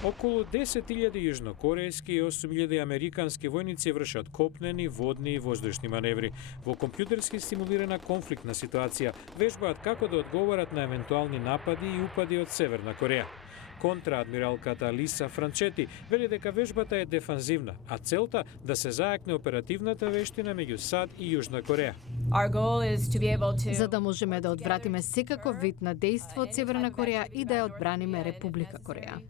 Околу 10.000 јужнокорејски и 8.000 американски војници вршат копнени, водни и воздушни маневри. Во компјутерски стимулирана конфликтна ситуација вежбаат како да одговорат на евентуални напади и упади од Северна Кореја. Контраадмиралката Лиса Франчети вели дека вежбата е дефанзивна, а целта да се зајакне оперативната вештина меѓу САД и Јужна Кореја. За да можеме да одвратиме секаков вид на дејство од Северна Кореја и да ја одбраниме Република Кореја.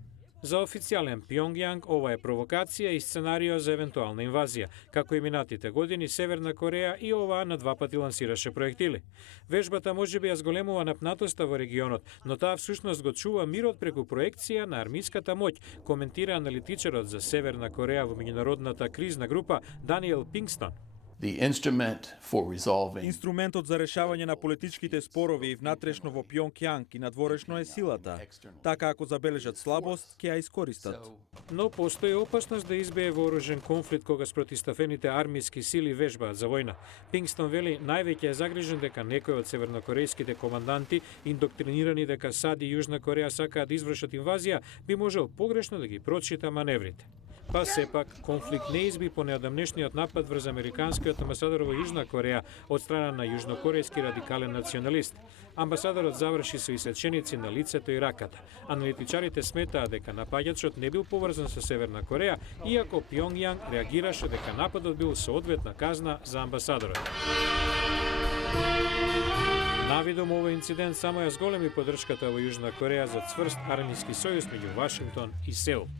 За официјален Пјонгјанг ова е провокација и сценарио за евентуална инвазија. Како и минатите години, Северна Кореја и оваа на два пати лансираше проектили. Вежбата можеби ја зголемува напнатоста во регионот, но таа всушност го чува мирот преку проекција на армиската моќ, коментира аналитичарот за Северна Кореја во меѓународната кризна група Даниел Пингстон. Инструментот за решавање на политичките спорови и внатрешно во Пјонгјанг и надворешно е силата. Така ако забележат слабост, ќе ја искористат. Но постои опасност да избие вооружен конфликт кога спротивставените армиски сили вежбаат за војна. Пингстон вели највеќе е загрижен дека некои од севернокорејските команданти, индоктринирани дека САД и Јужна Кореја сакаат да извршат инвазија, би можел погрешно да ги прочита маневрите. Па сепак, конфликт не изби по неодамнешниот напад врз американскиот амбасадор во Јужна Кореја од страна на јужнокорејски радикален националист. Амбасадорот заврши со исеченици на лицето и раката. Аналитичарите сметаат дека напаѓачот не бил поврзан со Северна Кореја, иако Пјонгјанг реагираше дека нападот бил соодветна казна за амбасадорот. Навидом овој инцидент само ја зголеми поддршката во Јужна Кореја за цврст армиски сојуз меѓу Вашингтон и Сеул.